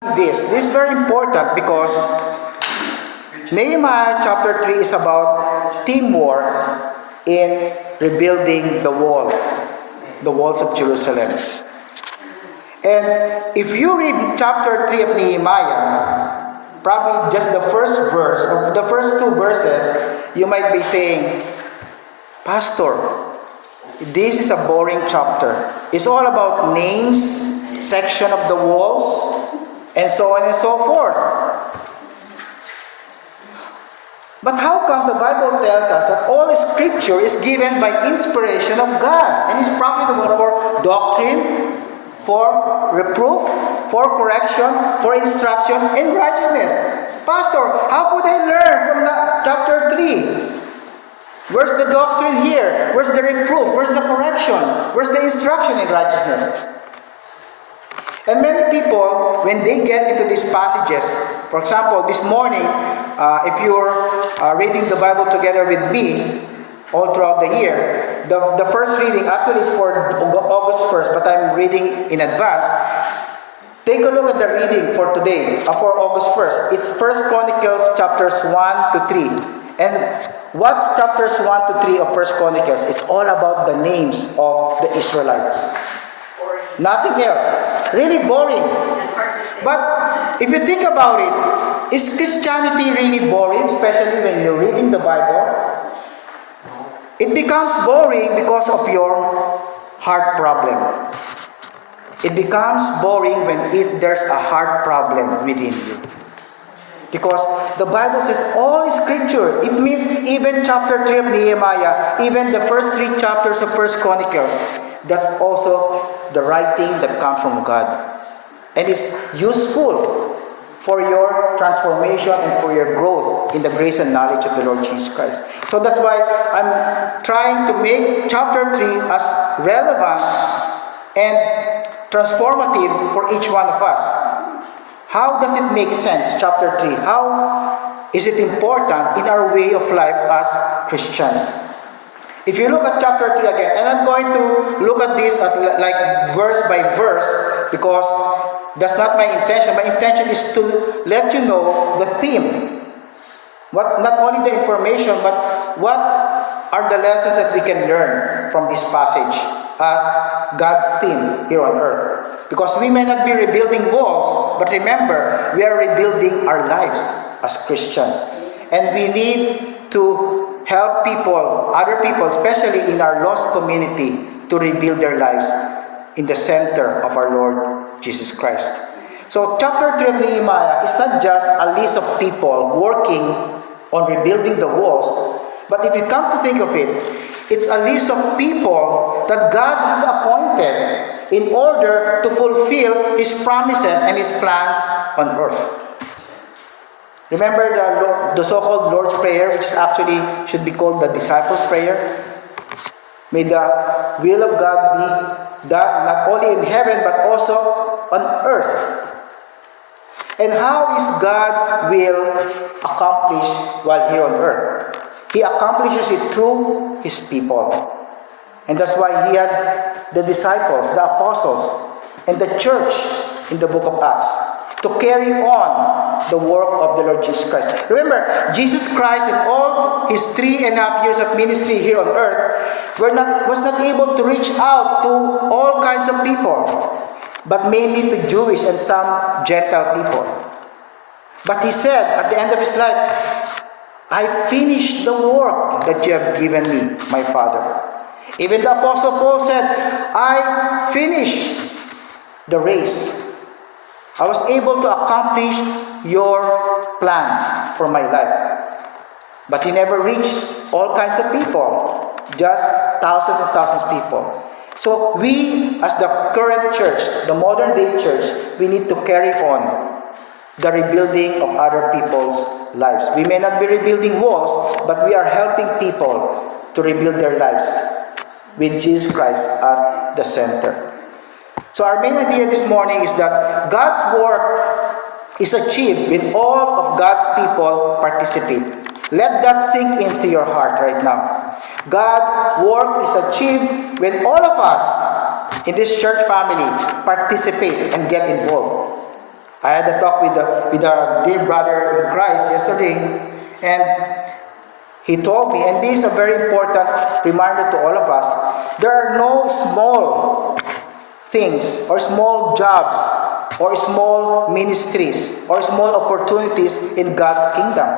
This is very important because Nehemiah chapter 3 is about teamwork in rebuilding the walls of Jerusalem. And if you read chapter 3 of Nehemiah, probably just the first verse or the first two verses, you might be saying, Pastor, this is a boring chapter. It's all about names, section of the walls, and so on and so forth. But how come the Bible tells us that all Scripture is given by inspiration of God and is profitable for doctrine, for reproof, for correction, for instruction in righteousness? Pastor, how could I learn from chapter 3? Where's the doctrine here? Where's the reproof? Where's the correction? Where's the instruction in righteousness? And many people, when they get into these passages, for example, this morning, if you're reading the Bible together with me all throughout the year, the first reading actually is for August 1st, but I'm reading in advance. Take a look at the reading for today, for August 1st. It's 1 Chronicles chapters 1 to 3. And what's chapters 1 to 3 of 1 Chronicles? It's all about the names of the Israelites. Nothing else. Really boring. But if you think about it, is Christianity really boring, especially when you're reading the Bible? It becomes boring because of your heart problem. It becomes boring when there's a heart problem within you. Because the Bible says all Scripture. It means even chapter 3 of Nehemiah, even the first 3 chapters of 1 Chronicles, that's also the writing that comes from God. And it's useful for your transformation and for your growth in the grace and knowledge of the Lord Jesus Christ. So that's why I'm trying to make chapter 3 as relevant and transformative for each one of us. How does it make sense, chapter 3? How is it important in our way of life as Christians? If you look at chapter 3 again, and I'm going to look at this like verse by verse, because that's not my intention. My intention is to let you know the theme. Not only the information, but what are the lessons that we can learn from this passage as God's theme here on earth. Because we may not be rebuilding walls, but remember, we are rebuilding our lives as Christians. And we need to help people, other people, especially in our lost community, to rebuild their lives in the center of our Lord Jesus Christ. So chapter 3 of Nehemiah is not just a list of people working on rebuilding the walls, but if you come to think of it, it's a list of people that God has appointed in order to fulfill His promises and His plans on earth. Remember the so-called Lord's Prayer, which actually should be called the Disciples' Prayer? May the will of God be done not only in heaven but also on earth. And how is God's will accomplished while here on earth? He accomplishes it through His people. And that's why He had the disciples, the apostles, and the church in the book of Acts to carry on the work of the Lord Jesus Christ. Remember, Jesus Christ in all His 3.5 years of ministry here on earth was not able to reach out to all kinds of people, but mainly to Jewish and some Gentile people. But He said at the end of His life, I finished the work that you have given me, my Father. Even the Apostle Paul said, I finished the race. I was able to accomplish your plan for my life. But He never reached all kinds of people, just thousands and thousands of people. So we, as the current church, the modern day church, we need to carry on the rebuilding of other people's lives. We may not be rebuilding walls, but we are helping people to rebuild their lives with Jesus Christ at the center. So our main idea this morning is that God's work is achieved when all of God's people participate. Let that sink into your heart right now. God's work is achieved when all of us in this church family participate and get involved. I had a talk with our dear brother in Christ yesterday, and he told me, and this is a very important reminder to all of us, there are no small things or small jobs or small ministries or small opportunities in God's kingdom.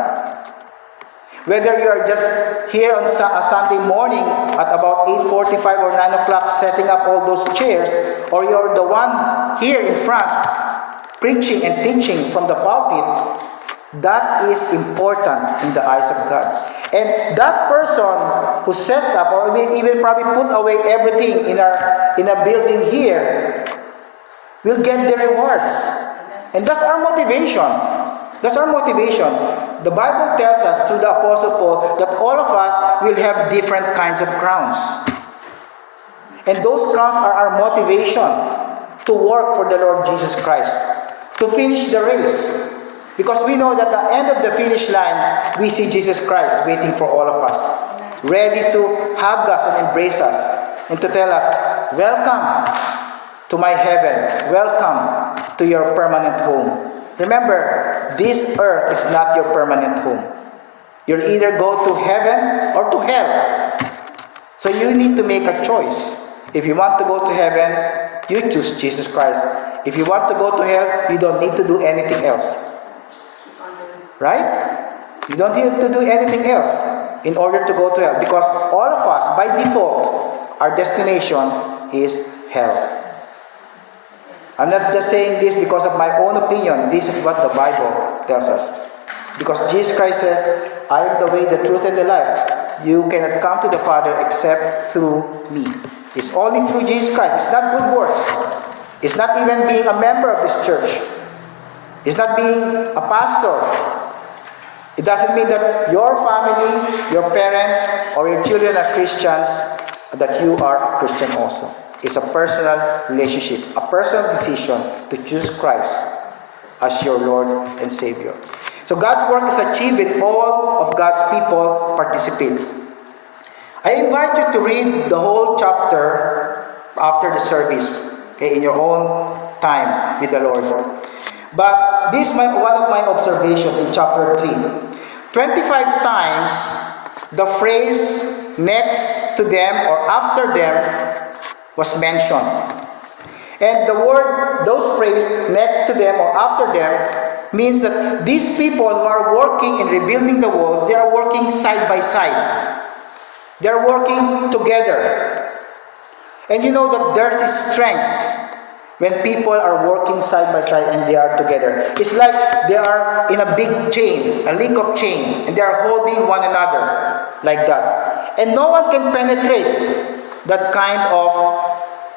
Whether you are just here on a Sunday morning at about 8:45 or 9 o'clock setting up all those chairs, or you're the one here in front preaching and teaching from the pulpit, that is important in the eyes of God. And that person who sets up or even probably put away everything in a building here will get the rewards. And that's our motivation. That's our motivation. The Bible tells us through the Apostle Paul that all of us will have different kinds of crowns. And those crowns are our motivation to work for the Lord Jesus Christ, to finish the race. Because we know that at the end of the finish line, we see Jesus Christ waiting for all of us, ready to hug us and embrace us, and to tell us, welcome to my heaven, welcome to your permanent home. Remember, this earth is not your permanent home. You'll either go to heaven or to hell. So you need to make a choice. If you want to go to heaven, you choose Jesus Christ. If you want to go to hell, you don't need to do anything else. Right? You don't need to do anything else in order to go to hell. Because all of us, by default, our destination is hell. I'm not just saying this because of my own opinion. This is what the Bible tells us. Because Jesus Christ says, I am the way, the truth, and the life. You cannot come to the Father except through me. It's only through Jesus Christ. It's not good works. It's not even being a member of this church. It's not being a pastor. It doesn't mean that your family, your parents, or your children are Christians, that you are a Christian also. It's a personal relationship, a personal decision to choose Christ as your Lord and Savior. So God's work is achieved when all of God's people participate. I invite you to read the whole chapter after the service, okay, in your own time with the Lord. But this is one of my observations in chapter 3. 25 times the phrase next to them or after them was mentioned. And the word, those phrases, next to them or after them, means that these people who are working in rebuilding the walls, they are working side by side. They are working together. And you know that there's a strength when people are working side by side and they are together. It's like they are in a big chain, a link of chain, and they are holding one another like that. And no one can penetrate that kind of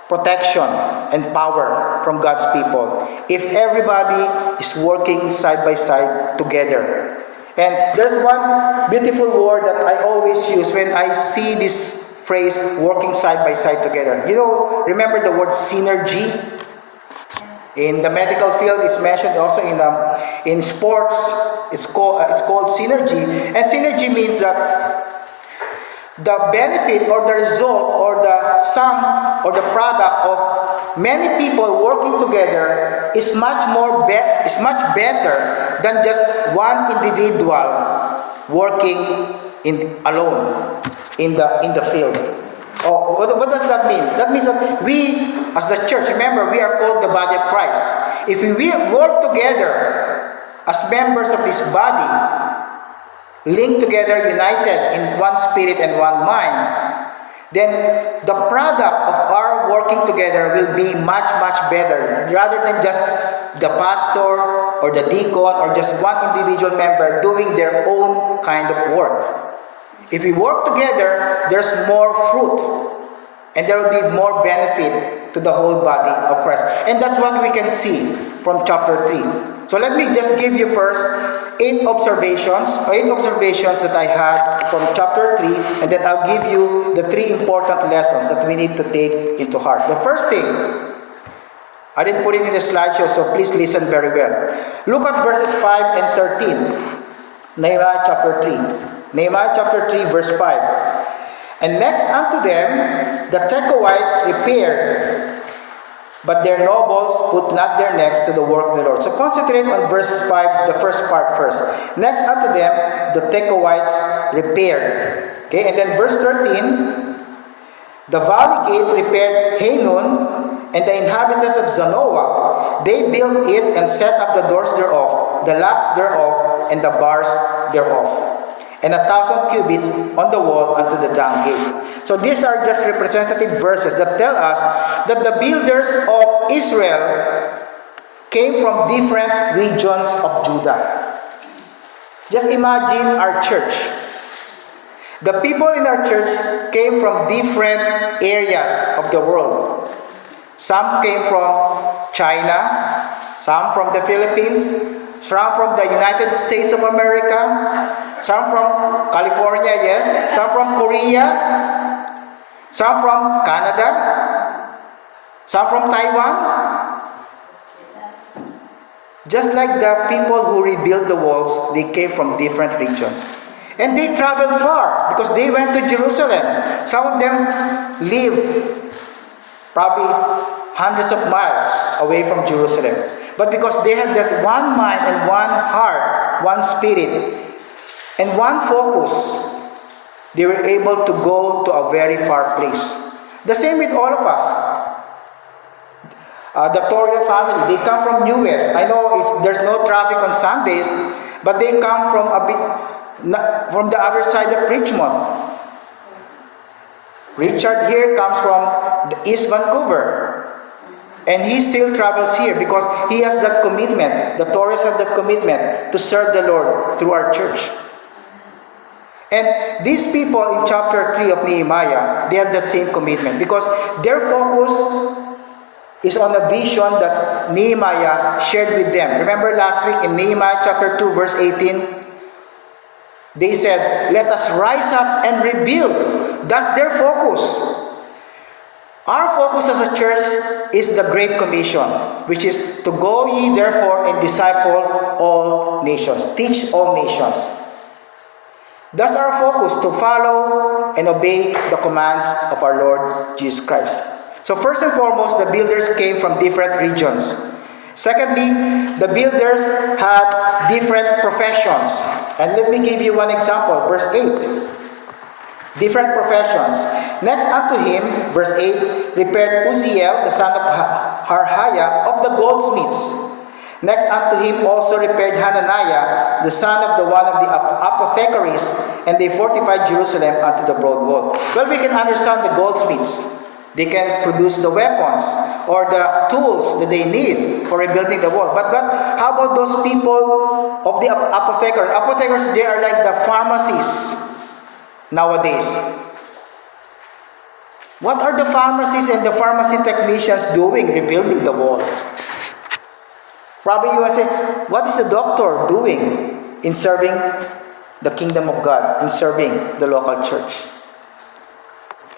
protection and power from God's people if everybody is working side by side together. And there's one beautiful word that I always use when I see this phrase, working side by side together. You know, remember the word synergy? In the medical field, it's mentioned also in sports. It's called synergy, and synergy means that the benefit or the result or the sum or the product of many people working together is much better than just one individual working alone in the field. Oh, what does that mean? That means that we, as the church, remember, we are called the body of Christ. If we work together as members of this body, linked together, united in one spirit and one mind, then the product of our working together will be much, much better, rather than just the pastor or the deacon or just one individual member doing their own kind of work. If we work together, there's more fruit, and there will be more benefit to the whole body of Christ. And that's what we can see from chapter 3. So let me just give you first 8 observations that I had from chapter 3, and then I'll give you the 3 important lessons that we need to take into heart. The first thing, I didn't put it in the slideshow, so please listen very well. Look at verses 5 and 13. Nehemiah chapter 3. Nehemiah chapter 3 verse 5. And next unto them the Tekoites repaired but their nobles put not their necks to the work of the Lord. So concentrate on verse 5, the first part first. Next unto them, the Tekoites repaired. Okay, and then verse 13, the valley gate repaired Hanun, and the inhabitants of Zanoah. They built it and set up the doors thereof, the locks thereof, and the bars thereof, and 1,000 cubits on the wall unto the dung gate. So these are just representative verses that tell us that the builders of Israel came from different regions of Judah. Just imagine our church. The people in our church came from different areas of the world. Some came from China, some from the Philippines, some from the United States of America, some from California, yes, some from Korea, some from Canada, some from Taiwan. Just like the people who rebuilt the walls, they came from different regions. And they traveled far because they went to Jerusalem. Some of them lived probably hundreds of miles away from Jerusalem. But because they had that one mind and one heart, one spirit, and one focus, they were able to go to a very far place. The same with all of us. The Toria family, they come from New West. I know there's no traffic on Sundays, but they come from the other side of Richmond. Richard here comes from the East Vancouver. And he still travels here because he has that commitment. The Tories have that commitment to serve the Lord through our church. And these people in chapter 3 of Nehemiah, they have the same commitment because their focus is on a vision that Nehemiah shared with them. Remember last week in Nehemiah chapter 2 verse 18, they said, let us rise up and rebuild. That's their focus. Our focus as a church is the Great Commission, which is to go ye therefore and disciple all nations. Teach all nations. That's our focus, to follow and obey the commands of our Lord Jesus Christ. So first and foremost, the builders came from different regions. Secondly, the builders had different professions. And let me give you one example, verse 8. Different professions. Next unto him, verse 8, repaired Uzziel, the son of Harhaiah, of the goldsmiths. Next unto him also repaired Hananiah, the son of the one of the apothecaries, and they fortified Jerusalem unto the broad wall. Well, we can understand the goldsmiths. They can produce the weapons or the tools that they need for rebuilding the wall. But how about those people of the apothecaries? Apothecaries, they are like the pharmacies nowadays. What are the pharmacists and the pharmacy technicians doing rebuilding the wall? Probably you will say, what is the doctor doing in serving the kingdom of God, in serving the local church?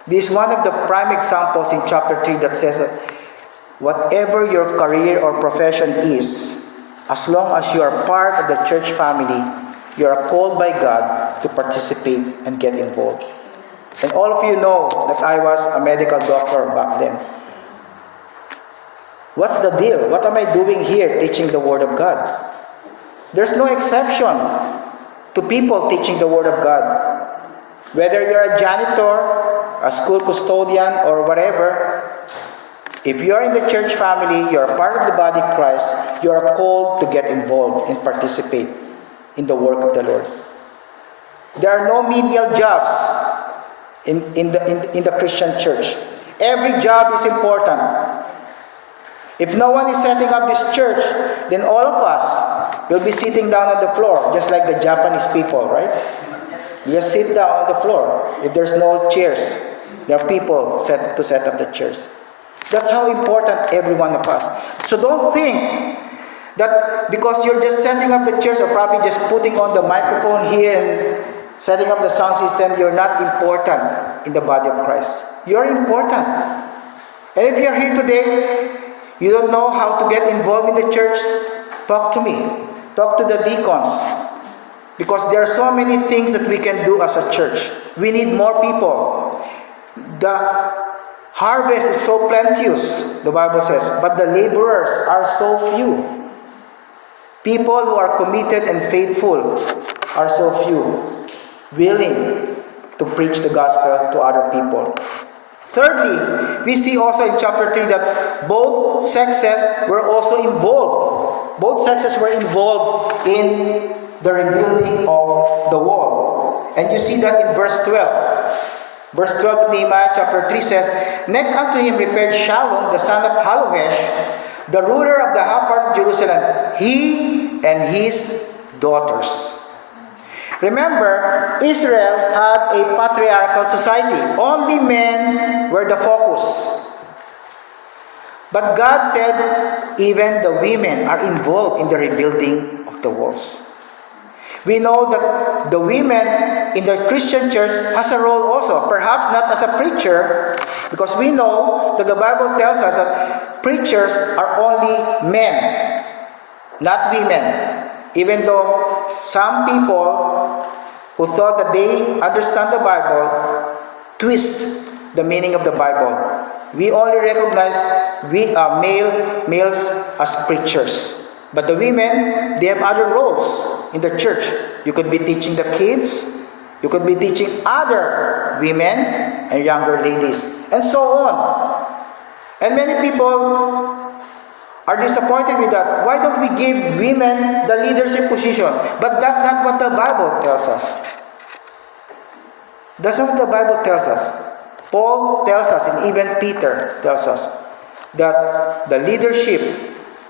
This is one of the prime examples in chapter 3 that says that whatever your career or profession is, as long as you are part of the church family, you are called by God to participate and get involved. And all of you know that I was a medical doctor back then. What's the deal? What am I doing here teaching the Word of God? There's no exception to people teaching the Word of God. Whether you're a janitor, a school custodian, or whatever, if you're in the church family, you're a part of the body of Christ, you are called to get involved and participate in the work of the Lord. There are no menial jobs in the Christian church. Every job is important. If no one is setting up this church, then all of us will be sitting down on the floor, just like the Japanese people, right? You just sit down on the floor. If there's no chairs, there are people to set up the chairs. That's how important every one of us. So don't think that because you're just setting up the chairs or probably just putting on the microphone here and setting up the sound system, you're not important in the body of Christ. You're important. And if you're here today, you don't know how to get involved in the church, talk to me. Talk to the deacons. Because there are so many things that we can do as a church. We need more people. The Harvest is so plenteous, the Bible says, but the laborers are so few. People who are committed and faithful are so few, willing to preach the gospel to other people. Thirdly, we see also in chapter 3 that both sexes were also involved. Both sexes were involved in the rebuilding of the wall. And you see that in verse 12. Verse 12 of Nehemiah chapter 3 says, Next unto him repaired Shallum, the son of Halohesh, the ruler of the half part of Jerusalem, he and his daughters. Remember, Israel had a patriarchal society. Only men were the focus. But God said even the women are involved in the rebuilding of the walls. We know that the women in the Christian church has a role also. Perhaps not as a preacher, because we know that the Bible tells us that preachers are only men, not women. Even though some people who thought that they understand the Bible twist the meaning of the Bible. We only recognize males as preachers. But the women, they have other roles in the church. You could be teaching the kids. You could be teaching other women and younger ladies. And so on. And many people are disappointed with that. Why don't we give women the leadership position? But that's not what the Bible tells us. That's not what the Bible tells us. Paul tells us, and even Peter tells us, that the leadership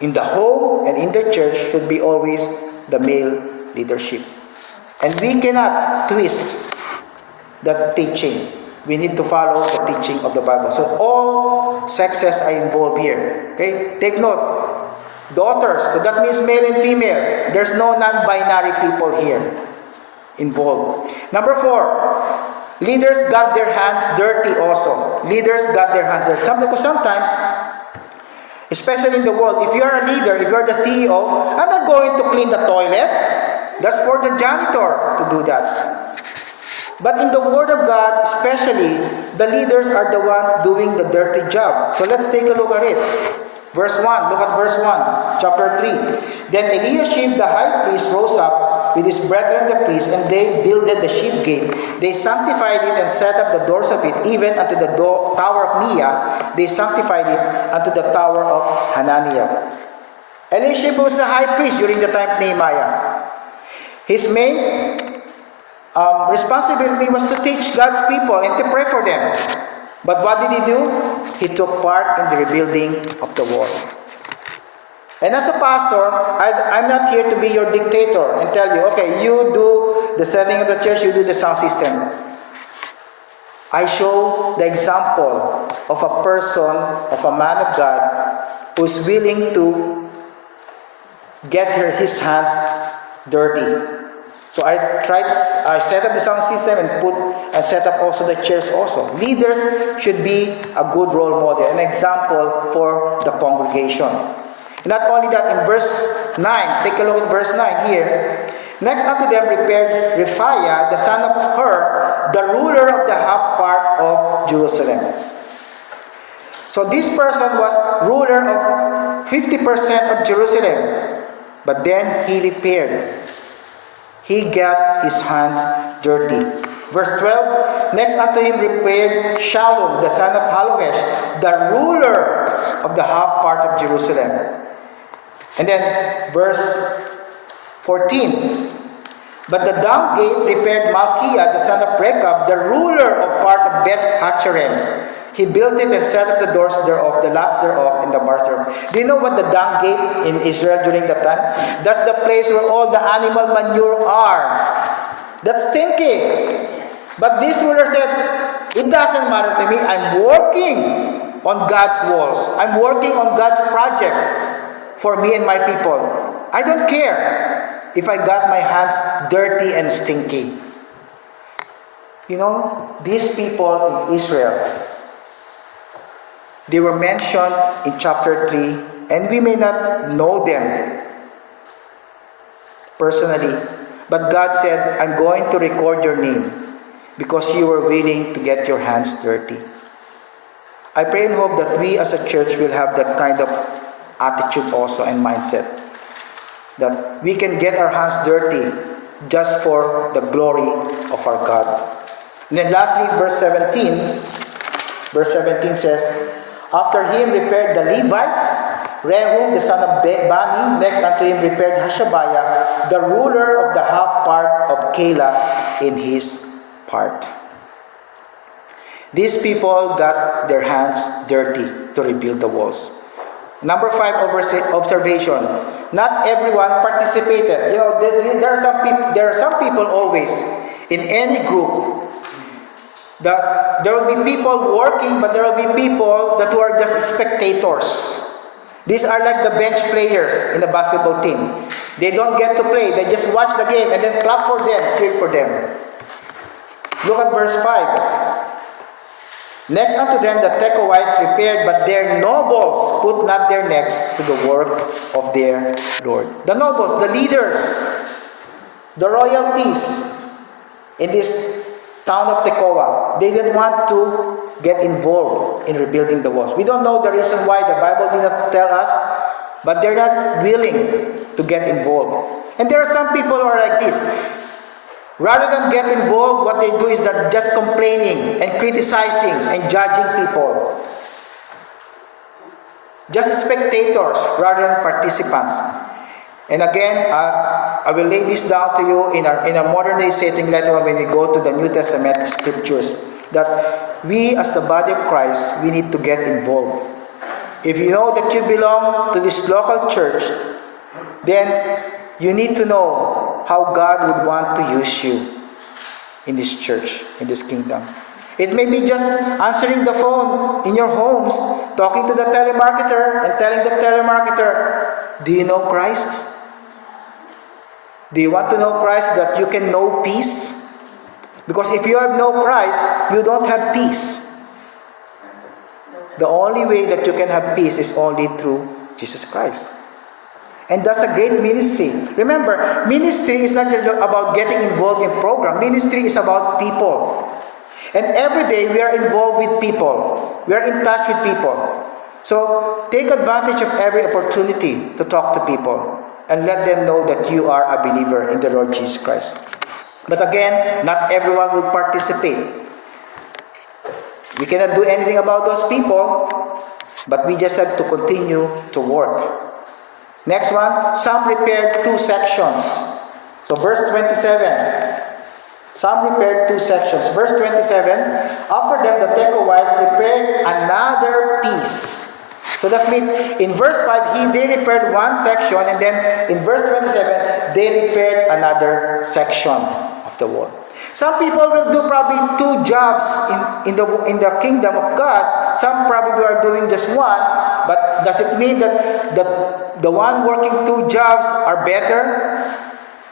in the home and in the church should be always the male leadership. And we cannot twist that teaching. We need to follow the teaching of the Bible. So all sexes are involved here. Okay? Take note. Daughters, so that means male and female. There's no non-binary people here involved. Number 4, leaders got their hands dirty also. Leaders got their hands dirty. Because sometimes, especially in the world, if you are a leader, if you are the CEO, I'm not going to clean the toilet. That's for the janitor to do that. But in the Word of God, especially, the leaders are the ones doing the dirty job. So let's take a look at it. Verse 1, look at verse 1, chapter 3. Then Eliashib the high priest rose up with his brethren the priests, and they builded the sheep gate. They sanctified it and set up the doors of it, even unto the tower of Neah. They sanctified it unto the tower of Hananiah. Eliashib was the high priest during the time of Nehemiah. His main responsibility was to teach God's people and to pray for them. But what did he do? He took part in the rebuilding of the wall. And as a pastor, I'm not here to be your dictator and tell you, okay, you do the setting of the church, you do the sound system. I show the example of a person, of a man of God, who is willing to get his hands dirty. So I set up the sound system and set up also the chairs also. Leaders should be a good role model, an example for the congregation. Not only that, in verse 9, take a look at verse 9 here. Next unto them repaired Rephaiah, the son of Hur, the ruler of the half part of Jerusalem. So this person was ruler of 50% of Jerusalem. But then he repaired. He got his hands dirty. Verse 12, next unto him repaired Shallum, the son of Halohesh, the ruler of the half part of Jerusalem. And then verse 14, but the dung gate repaired Malchiah, the son of Rechab, the ruler of part of Beth Haccherem. He built it and set up the doors thereof, the locks thereof, and the bars thereof. Do you know what the dung gate in Israel during that time? That's the place where all the animal manure are. That's stinky. But this ruler said, it doesn't matter to me. I'm working on God's walls. I'm working on God's project for me and my people. I don't care if I got my hands dirty and stinky. You know, these people in Israel, they were mentioned in chapter 3, and we may not know them personally, but God said, I'm going to record your name because you were willing to get your hands dirty. I pray and hope that we as a church will have that kind of attitude also and mindset. That we can get our hands dirty just for the glory of our God. And then lastly, verse 17. Verse 17 says, after him repaired the Levites, Rehum the son of Bani, next unto him repaired Hashabiah, the ruler of the half part of Keilah in his part. These people got their hands dirty to rebuild the walls. Number 5, observation. Not everyone participated. You know, there are some people always in any group that there will be people working, but there will be people that who are just spectators. These are like the bench players in the basketball team. They don't get to play. They just watch the game and then clap for them, cheer for them. Look at verse 5. Next unto them the Tekoites repaired, but their nobles put not their necks to the work of their Lord. The nobles, the leaders, the royalties in this town of Tekoa, they didn't want to get involved in rebuilding the walls. We don't know the reason why. The Bible did not tell us, but they're not willing to get involved. And there are some people who are like this. Rather than get involved, what they do is that just complaining and criticizing and judging people. Just spectators rather than participants. And again, I will lay this down to you in a modern day setting later on when we go to the New Testament scriptures. That we as the body of Christ, we need to get involved. If you know that you belong to this local church, then you need to know how God would want to use you in this church, in this kingdom. It may be just answering the phone in your homes, talking to the telemarketer and telling the telemarketer, do you know Christ? Do you want to know Christ that you can know peace? Because if you have no Christ, you don't have peace. The only way that you can have peace is only through Jesus Christ. And that's a great ministry. Remember, ministry is not just about getting involved in program. Ministry is about people. And every day we are involved with people. We are in touch with people. So take advantage of every opportunity to talk to people and let them know that you are a believer in the Lord Jesus Christ. But again, not everyone will participate. We cannot do anything about those people, but we just have to continue to work. Next one, some repaired 2 sections. So verse 27. Some repaired 2 sections. Verse 27, after them the Tekoites repaired another piece. So that means in verse 5, they repaired 1 section, and then in verse 27, they repaired another section of the wall. Some people will do probably 2 jobs in the kingdom of God. Some probably are doing just one. But does it mean that the one working 2 jobs are better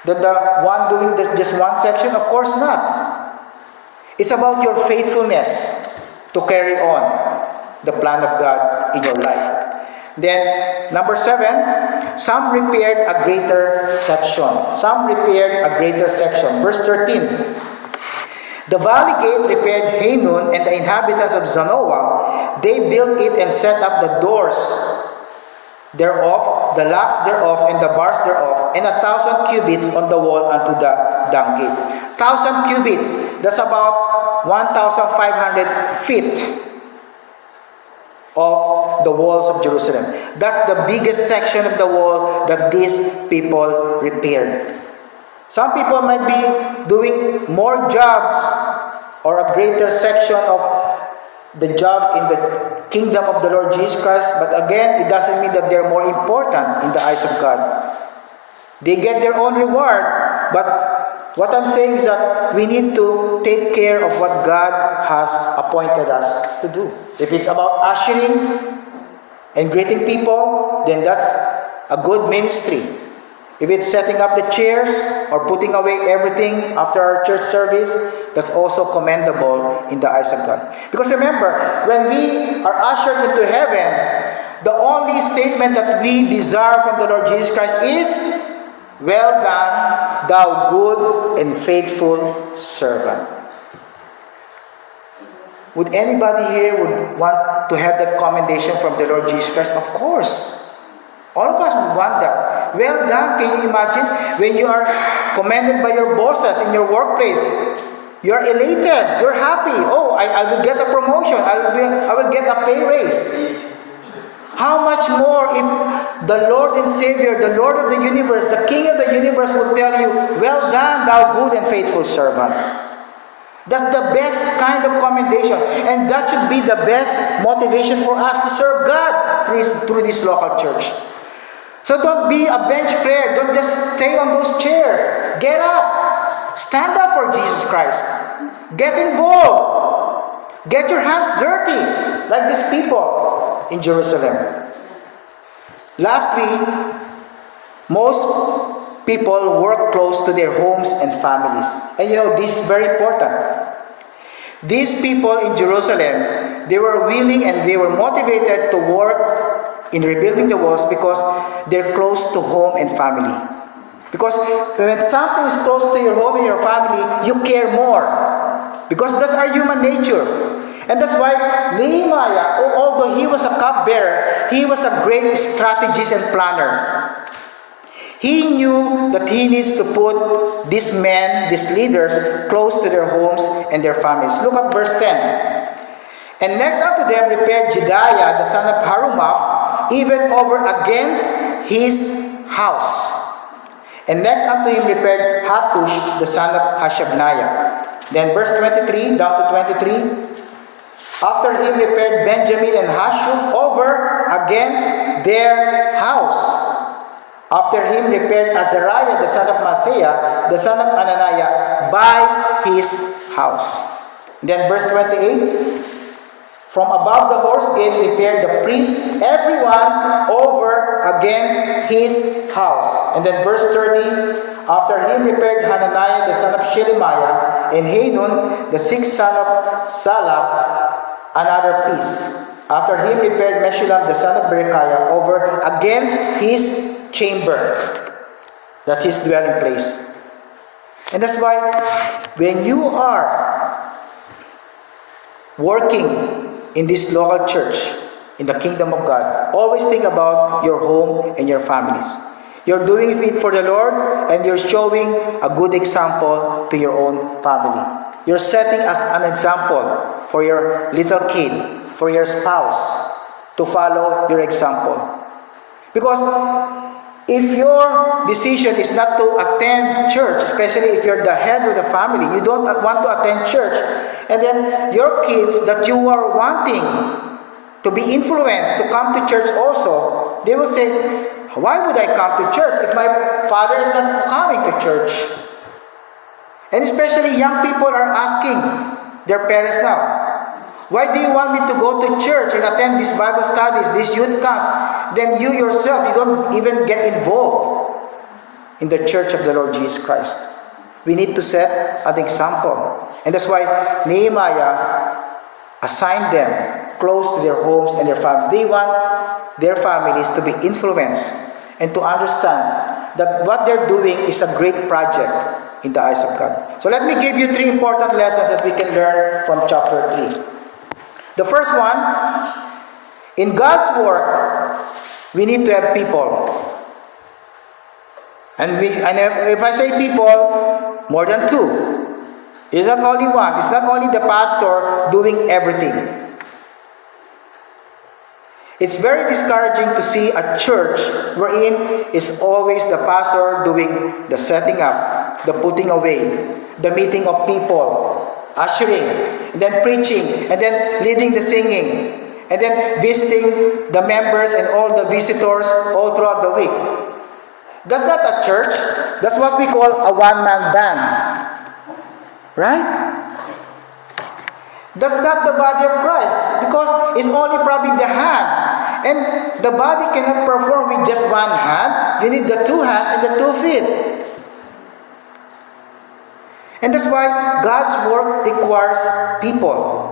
than the one doing just 1 section? Of course not. It's about your faithfulness to carry on the plan of God in your life. Then, number 7, some repaired a greater section. Some repaired a greater section. Verse 13. The valley gate repaired Hanun and the inhabitants of Zanoah. They built it and set up the doors thereof, the locks thereof, and the bars thereof, and 1,000 cubits on the wall unto the dung gate. 1,000 cubits, that's about 1,500 feet of the walls of Jerusalem. That's the biggest section of the wall that these people repaired. Some people might be doing more jobs or a greater section of the jobs in the kingdom of the Lord Jesus Christ, but again, it doesn't mean that they're more important in the eyes of God. They get their own reward, but what I'm saying is that we need to take care of what God has appointed us to do. If it's about ushering and greeting people, then that's a good ministry. If it's setting up the chairs or putting away everything after our church service, that's also commendable in the eyes of God. Because remember, when we are ushered into heaven, the only statement that we desire from the Lord Jesus Christ is, "Well done, thou good and faithful servant." Would anybody here would want to have that commendation from the Lord Jesus Christ? Of course. All of us would want that. Well done. Can you imagine when you are commended by your bosses in your workplace? You're elated. You're happy. Oh, I will get a promotion. I will get a pay raise. How much more if the Lord and Savior, the Lord of the universe, the King of the universe will tell you, well done, thou good and faithful servant. That's the best kind of commendation. And that should be the best motivation for us to serve God through this local church. So don't be a bench player. Don't just stay on those chairs. Get up. Stand up for Jesus Christ. Get involved. Get your hands dirty like these people in Jerusalem. Lastly, most people work close to their homes and families. And you know, this is very important. These people in Jerusalem, they were willing and they were motivated to work in rebuilding the walls because they're close to home and family. Because when something is close to your home and your family, you care more. Because that's our human nature. And that's why Nehemiah, although he was a cupbearer, he was a great strategist and planner. He knew that he needs to put these men, these leaders, close to their homes and their families. Look at verse 10. And next unto them repaired Jedaiah, the son of Harumaph, even over against his house. And next unto him repaired Hattush, the son of Hashabniah. Then verse 23, down to 23. After him repaired Benjamin and Hashub over against their house. After him repaired Azariah, the son of Maaseiah, the son of Ananiah, by his house. Then verse 28. From above the horse gate repaired the priest, everyone over against his house. And then verse 30. After him repaired Hananiah, the son of Shelemiah, and Hanun, the sixth son of Salaph, another piece. After him repaired Meshullam, the son of Berechiah, over against his chamber, that his dwelling place. And that's why when you are working in this local church, in the kingdom of God, always think about your home and your families. You're doing it for the Lord, and you're showing a good example to your own family. You're setting an example for your little kid, for your spouse, to follow your example. Because if your decision is not to attend church, especially if you're the head of the family, you don't want to attend church, and then your kids that you are wanting to be influenced to come to church also, they will say, why would I come to church if my father is not coming to church? And especially young people are asking their parents now, why do you want me to go to church and attend these Bible studies, these youth camps? Then you yourself, you don't even get involved in the church of the Lord Jesus Christ. We need to set an example. And that's why Nehemiah assigned them close to their homes and their families. They want their families to be influenced and to understand that what they're doing is a great project in the eyes of God. So let me give you 3 important lessons that we can learn from chapter 3. The first one, in God's work, we need to have people. And if I say people, more than 2. It's not only one. It's not only the pastor doing everything. It's very discouraging to see a church wherein it's always the pastor doing the setting up, the putting away, the meeting of people, ushering, and then preaching, and then leading the singing, and then visiting the members and all the visitors all throughout the week. That's not a church. That's what we call a one-man band. Right? That's not the body of Christ, because it's only probably the hand. And the body cannot perform with just one hand. You need the 2 hands and the 2 feet. And that's why God's work requires people.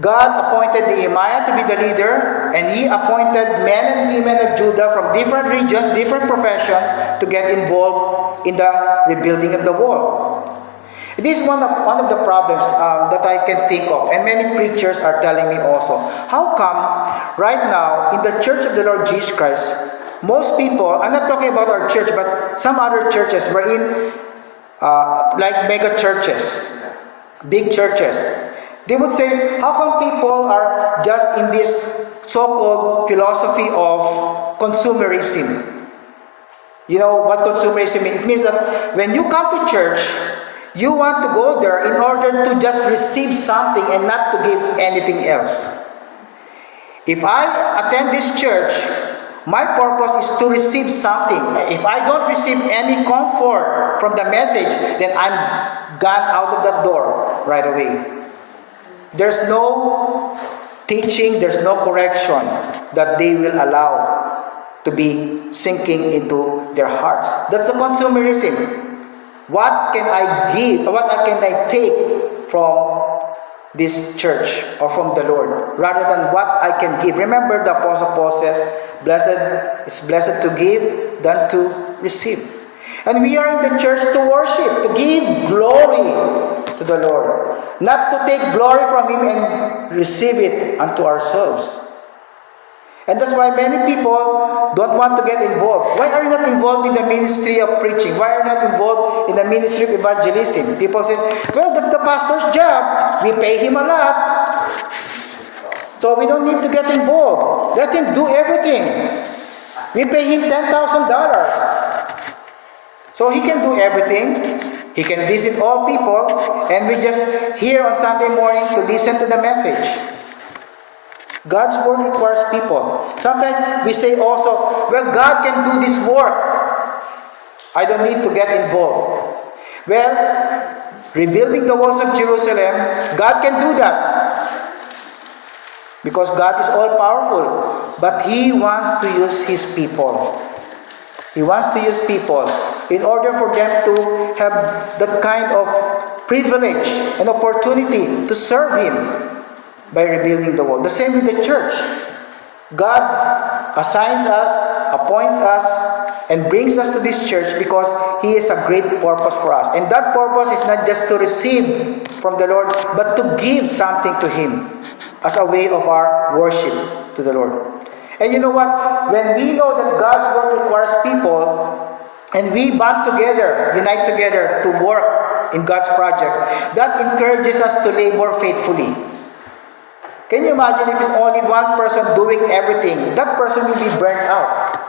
God appointed Nehemiah to be the leader, and he appointed men and women of Judah from different regions, different professions, to get involved in the rebuilding of the wall. It is one of the problems that I can think of, and many preachers are telling me also. How come right now in the Church of the Lord Jesus Christ, most people, I'm not talking about our church, but some other churches wherein, like mega churches, big churches, they would say, how come people are just in this so-called philosophy of consumerism? You know what consumerism means? It means that when you come to church, you want to go there in order to just receive something and not to give anything else. If I attend this church, my purpose is to receive something. If I don't receive any comfort from the message, then I'm gone out of that door right away. There's no teaching, there's no correction that they will allow to be sinking into their hearts. That's the consumerism. What can I give? What can I take from this church or from the Lord, rather than what I can give? Remember, the Apostle Paul says, blessed to give than to receive. And we are in the church to worship, to give glory to the Lord, not to take glory from Him and receive it unto ourselves. And that's why many people don't want to get involved. Why are you not involved in the ministry of preaching? Why are you not involved in the ministry of evangelism? People say, well, that's the pastor's job. We pay him a lot, so we don't need to get involved. Let him do everything. We pay him $10,000. So he can do everything. He can visit all people, and we just here on Sunday morning to listen to the message. God's work requires people. Sometimes we say also, well, God can do this work. I don't need to get involved. Well, rebuilding the walls of Jerusalem, God can do that. Because God is all powerful. But He wants to use His people. He wants to use people in order for them to have that kind of privilege and opportunity to serve Him by rebuilding the wall. The same with the church. God assigns us, appoints us, and brings us to this church because He has a great purpose for us. And that purpose is not just to receive from the Lord, but to give something to Him as a way of our worship to the Lord. And you know what? When we know that God's work requires people, and we band together, unite together to work in God's project, that encourages us to labor faithfully. Can you imagine if it's only one person doing everything? That person will be burnt out.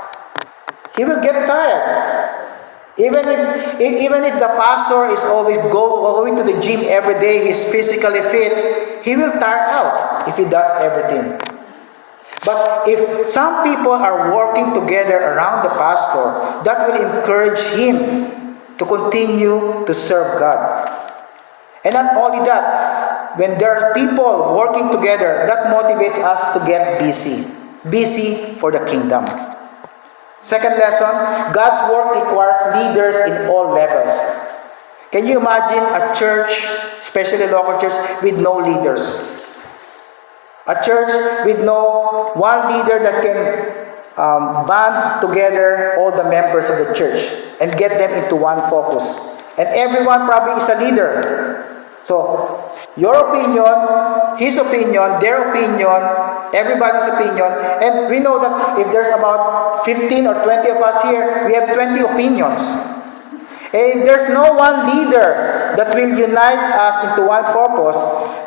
He will get tired. Even if the pastor is always going to the gym every day, he's physically fit, he will tire out if he does everything. But if some people are working together around the pastor, that will encourage him to continue to serve God. And not only that, when there are people working together, that motivates us to get busy for the kingdom. Second lesson, God's work requires leaders in all levels. Can you imagine a church, especially a local church, with no leaders? A church with no one leader that can band together all the members of the church and get them into one focus. And everyone probably is a leader. So, your opinion, his opinion, their opinion, everybody's opinion, and we know that if there's about 15 or 20 of us here, we have 20 opinions. And if there's no one leader that will unite us into one purpose,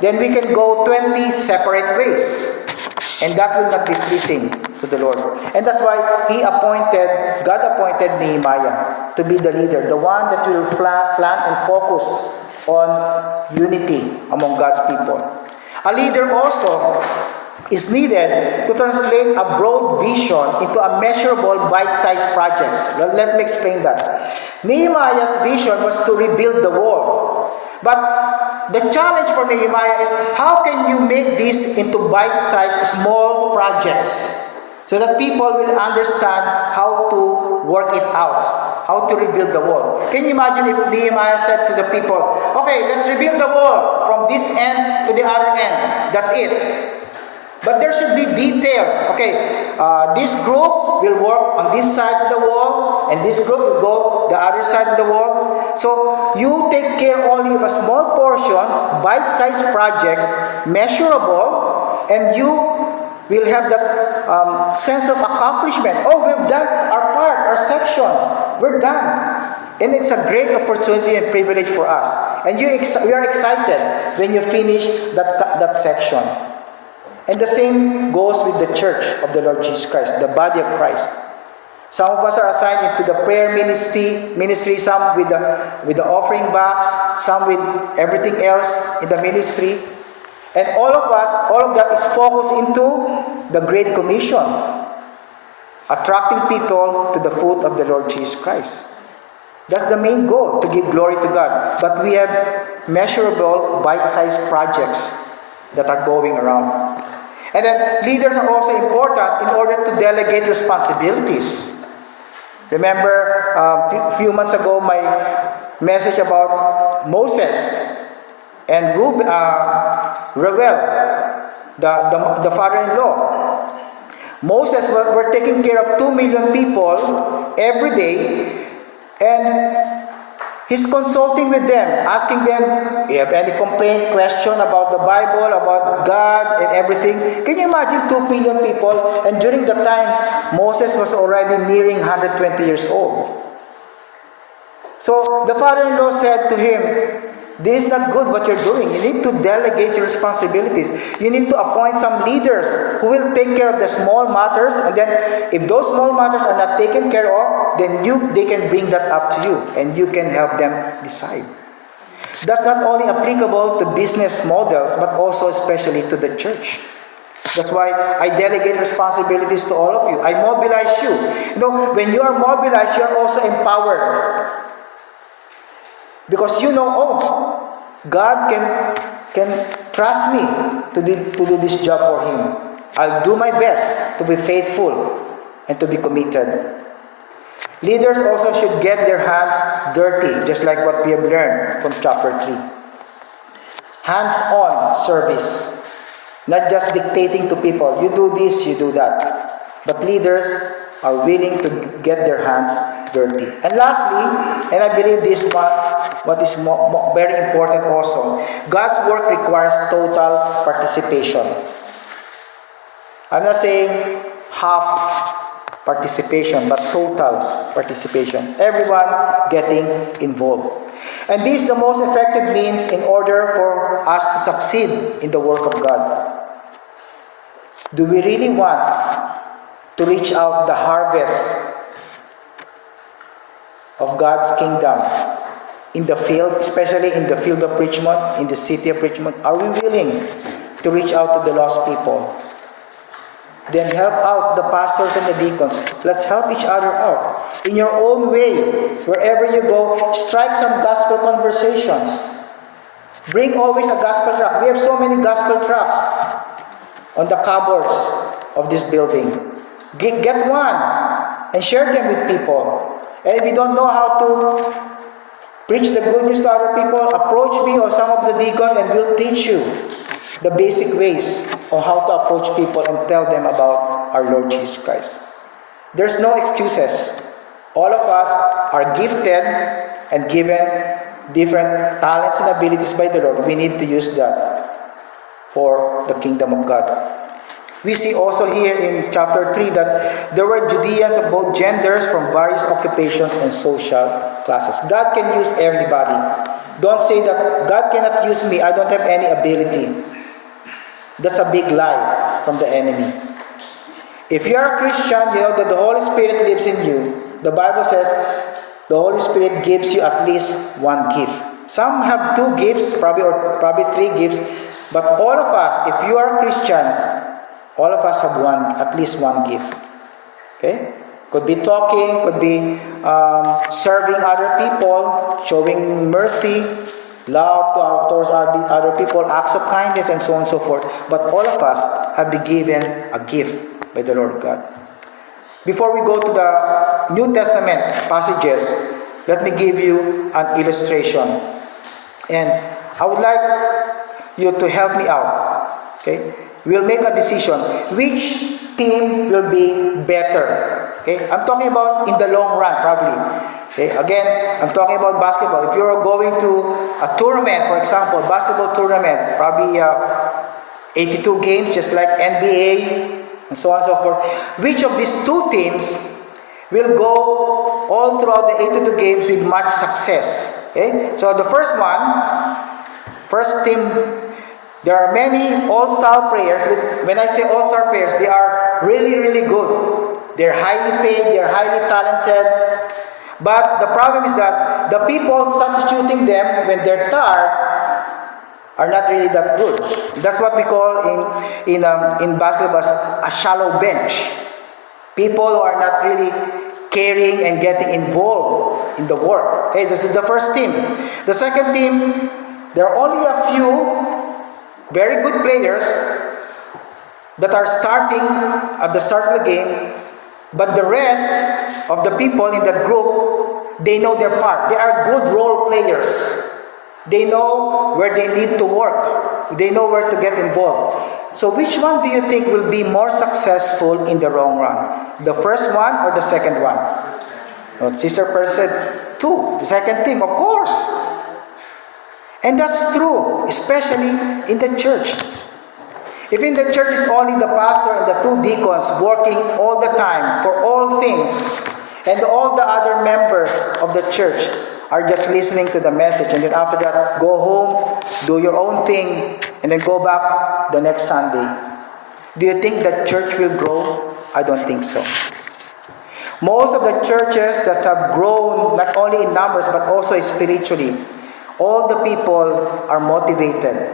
then we can go 20 separate ways. And that will not be pleasing to the Lord. And that's why God appointed Nehemiah to be the leader, the one that will plan and focus on unity among God's people. A leader also is needed to translate a broad vision into a measurable bite-sized projects. Let me explain that. Nehemiah's vision was to rebuild the wall. But the challenge for Nehemiah is, how can you make this into bite-sized small projects so that people will understand how to work it out, how to rebuild the wall? Can you imagine if Nehemiah said to the people, okay, let's rebuild the wall from this end to the other end. That's it. But there should be details. Okay, this group will work on this side of the wall, and this group will go the other side of the world. So you take care only of a small portion, bite-sized projects, measurable, and you will have that sense of accomplishment. Oh, we've done our part, our section. We're done. And it's a great opportunity and privilege for us. And we are excited when you finish that section. And the same goes with the church of the Lord Jesus Christ, the body of Christ. Some of us are assigned into the prayer ministry, some with the offering box, some with everything else in the ministry. And all of that is focused into the Great Commission, attracting people to the foot of the Lord Jesus Christ. That's the main goal, to give glory to God. But we have measurable, bite-sized projects that are going around. And then leaders are also important in order to delegate responsibilities. Remember, a few months ago, my message about Moses and Reuel, the father-in-law. Moses were taking care of 2 million people every day, and he's consulting with them, asking them, you have any complaint, question about the Bible, about God, and everything. Can you imagine 2 million people? And during the time, Moses was already nearing 120 years old. So the father-in-law said to him, this is not good what you're doing. You need to delegate your responsibilities. You need to appoint some leaders who will take care of the small matters, and then if those small matters are not taken care of, then they can bring that up to you, and you can help them decide. That's not only applicable to business models, but also especially to the church. That's why I delegate responsibilities to all of you. I mobilize you. When you are mobilized, you are also empowered. Because you know, oh, God can trust me to do this job for Him. I'll do my best to be faithful and to be committed. Leaders also should get their hands dirty, just like what we have learned from chapter 3. Hands-on service. Not just dictating to people, you do this, you do that. But leaders are willing to get their hands dirty. And lastly, and I believe this what is very important also, God's work requires total participation. I'm not saying half participation, but total participation. Everyone getting involved. And this is the most effective means in order for us to succeed in the work of God. Do we really want to reach out the harvest of God's kingdom in the field, especially in the field of Richmond, in the city of Richmond? Are we willing to reach out to the lost people? Then help out the pastors and the deacons. Let's help each other out. In your own way, wherever you go, strike some gospel conversations. Bring always a gospel tract. We have so many gospel tracts on the cupboards of this building. Get one and share them with people. And if you don't know how to preach the good news to other people, approach me or some of the deacons and we'll teach you the basic ways on how to approach people and tell them about our Lord Jesus Christ. There's no excuses. All of us are gifted and given different talents and abilities by the Lord. We need to use that for the kingdom of God. We see also here in chapter 3 that there were Judeans of both genders from various occupations and social classes. God can use everybody. Don't say that God cannot use me, I don't have any ability. That's a big lie from the enemy. If you are a Christian, you know that the Holy Spirit lives in you. The Bible says the Holy Spirit gives you at least one gift. Some have 2 gifts, probably 3 gifts. But all of us, if you are a Christian, all of us have at least one gift. Okay? Could be talking, could be serving other people, showing mercy, love towards other people, acts of kindness, and so on and so forth. But all of us have been given a gift by the Lord God. Before we go to the New Testament passages, let me give you an illustration. And I would like you to help me out. Okay? We'll make a decision. Which team will be better? Okay? I'm talking about in the long run, probably. Okay? Again, I'm talking about basketball. If you're going to a tournament, for example, basketball tournament, probably 82 games, just like NBA, and so on and so forth. Which of these two teams will go all throughout the 82 games with much success? Okay? So the first team, there are many all-star players. When I say all-star players, they are really, really good. They're highly paid, they're highly talented. But the problem is that the people substituting them when they're tired are not really that good. That's what we call in basketball a shallow bench. People who are not really caring and getting involved in the work. Okay, this is the first team. The second team, there are only a few very good players that are starting at the start of the game, but the rest of the people in that group, they know their part. They are good role players. They know where they need to work. They know where to get involved. So which one do you think will be more successful in the long run? The first one or the second one? Well, Sister Pearl said two. The second team, of course. And that's true, especially in the church. If in the church is only the pastor and the two deacons working all the time for all things, and all the other members of the church are just listening to the message, and then after that, go home, do your own thing, and then go back the next Sunday. Do you think that church will grow? I don't think so. Most of the churches that have grown, not only in numbers, but also spiritually, all the people are motivated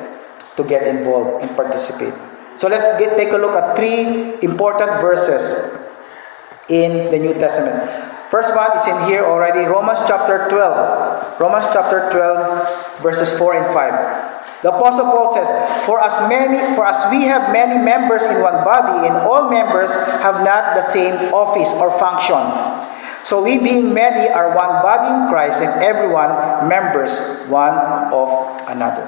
to get involved and participate. So let's take a look at three important verses in the New Testament. First one is in here already, Romans chapter 12. Romans chapter 12, verses 4 and 5. The Apostle Paul says, For as we have many members in one body, and all members have not the same office or function. So we being many are one body in Christ, and everyone members one of another.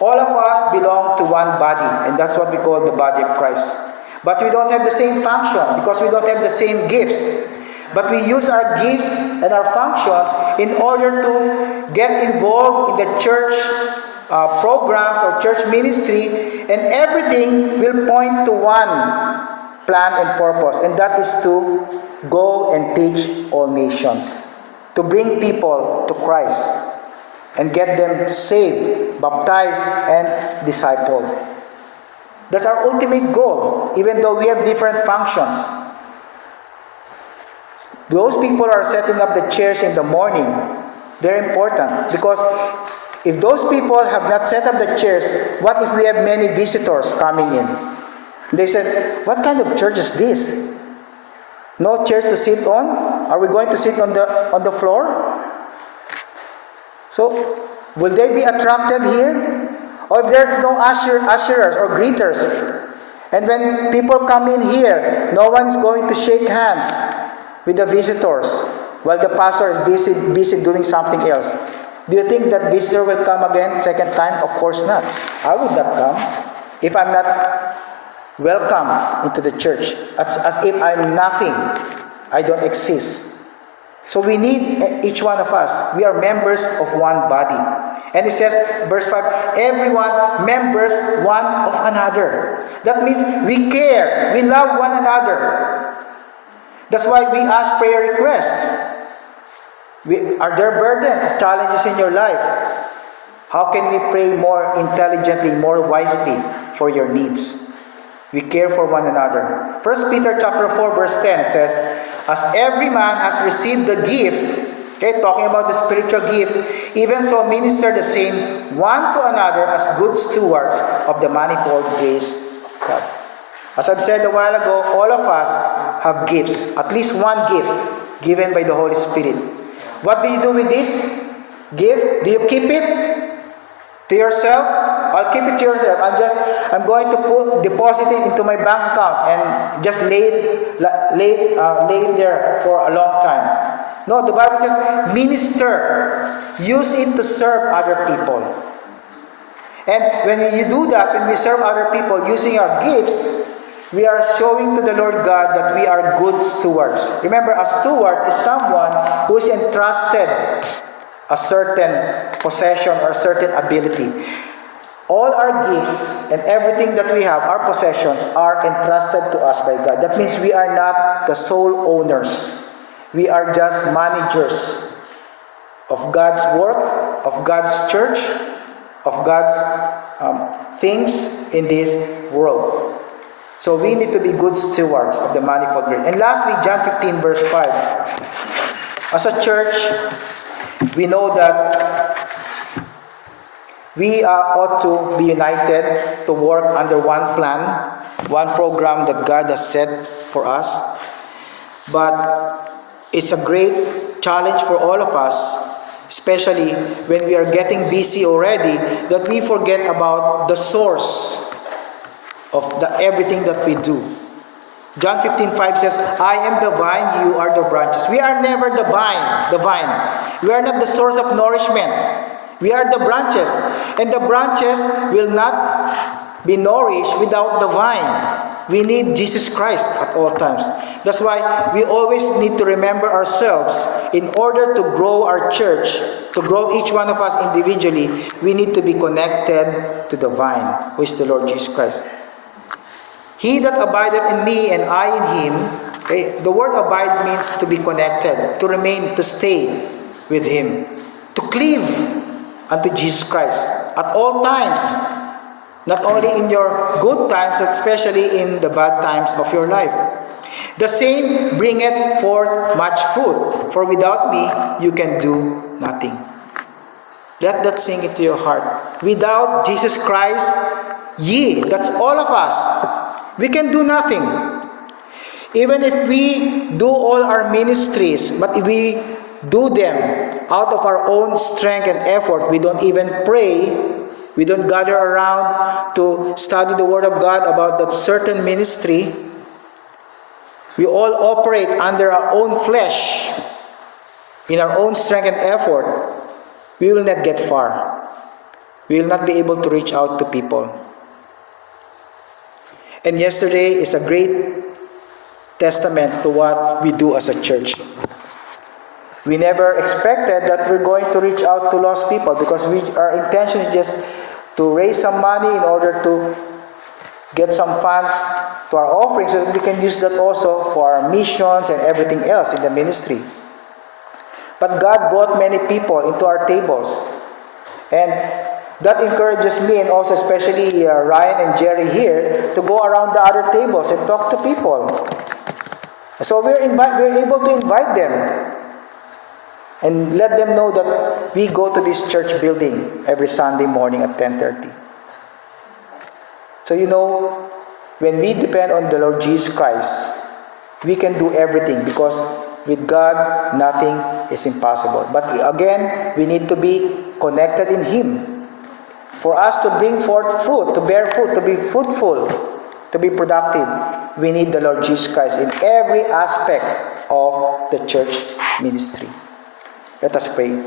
All of us belong to one body, and that's what we call the body of Christ. But we don't have the same function because we don't have the same gifts. But we use our gifts and our functions in order to get involved in the church programs or church ministry, and everything will point to one plan and purpose, and that is to go and teach all nations, to bring people to Christ and get them saved, baptized, and discipled. That's our ultimate goal, even though we have different functions. Those people are setting up the chairs in the morning. They're important because if those people have not set up the chairs, what if we have many visitors coming in? They said, what kind of church is this? No chairs to sit on? Are we going to sit on the floor? So, will they be attracted here? Or if there's no usherers or greeters, and when people come in here, no one is going to shake hands with the visitors while the pastor is busy doing something else. Do you think that visitor will come again second time? Of course not. I would not come if I'm not welcome into the church. As if I'm nothing. I don't exist. So we need each one of us. We are members of one body. And it says, verse 5, everyone members one of another. That means we care. We love one another. That's why we ask prayer requests. Are there burdens, challenges in your life? How can we pray more intelligently, more wisely for your needs? We care for one another. 1 Peter chapter 4 verse 10 says, as every man has received the gift, okay, talking about the spiritual gift, even so minister the same one to another as good stewards of the manifold grace of God. As I've said a while ago, all of us have gifts, at least one gift given by the Holy Spirit. What do you do with this gift? Do you keep it to yourself? I'll keep it to yourself. I'm going to deposit it into my bank account and just lay it there for a long time. No, the Bible says minister. Use it to serve other people. And when you do that, when we serve other people using our gifts, we are showing to the Lord God that we are good stewards. Remember, a steward is someone who is entrusted a certain possession or a certain ability. All our gifts and everything that we have, our possessions, are entrusted to us by God. That means we are not the sole owners. We are just managers of God's work, of God's church, of God's things in this world. So we need to be good stewards of the manifold grace. And lastly, John 15 verse 5. As a church, we know that we ought to be united to work under one plan, one program that God has set for us. But it's a great challenge for all of us, especially when we are getting busy already, that we forget about the source of everything that we do. John 15:5 says, I am the vine, you are the branches. We are never the vine. We are not the source of nourishment. We are the branches. And the branches will not be nourished without the vine. We need Jesus Christ at all times. That's why we always need to remember ourselves. In order to grow our church, to grow each one of us individually, we need to be connected to the vine, who is the Lord Jesus Christ. He that abideth in me and I in him. Okay, the word abide means to be connected, to remain, to stay with him, to cleave unto Jesus Christ at all times. Not only in your good times, especially in the bad times of your life. The same bringeth forth much fruit, for without me you can do nothing. Let that sink into your heart. Without Jesus Christ, that's all of us. We can do nothing. Even if we do all our ministries, but if we do them out of our own strength and effort, we don't even pray, we don't gather around to study the Word of God about that certain ministry, we all operate under our own flesh, in our own strength and effort, we will not get far. We will not be able to reach out to people. And yesterday is a great testament to what we do as a church. We never expected that we're going to reach out to lost people, because our intention is just to raise some money in order to get some funds to our offering so that we can use that also for our missions and everything else in the ministry. But God brought many people into our tables. And that encourages me, and also especially Ryan and Jerry here, to go around the other tables and talk to people. So we're able to invite them and let them know that we go to this church building every Sunday morning at 10:30. So when we depend on the Lord Jesus Christ, we can do everything, because with God, nothing is impossible. But again, we need to be connected in Him. For us to bring forth fruit, to bear fruit, to be fruitful, to be productive, we need the Lord Jesus Christ in every aspect of the church ministry. Let us pray.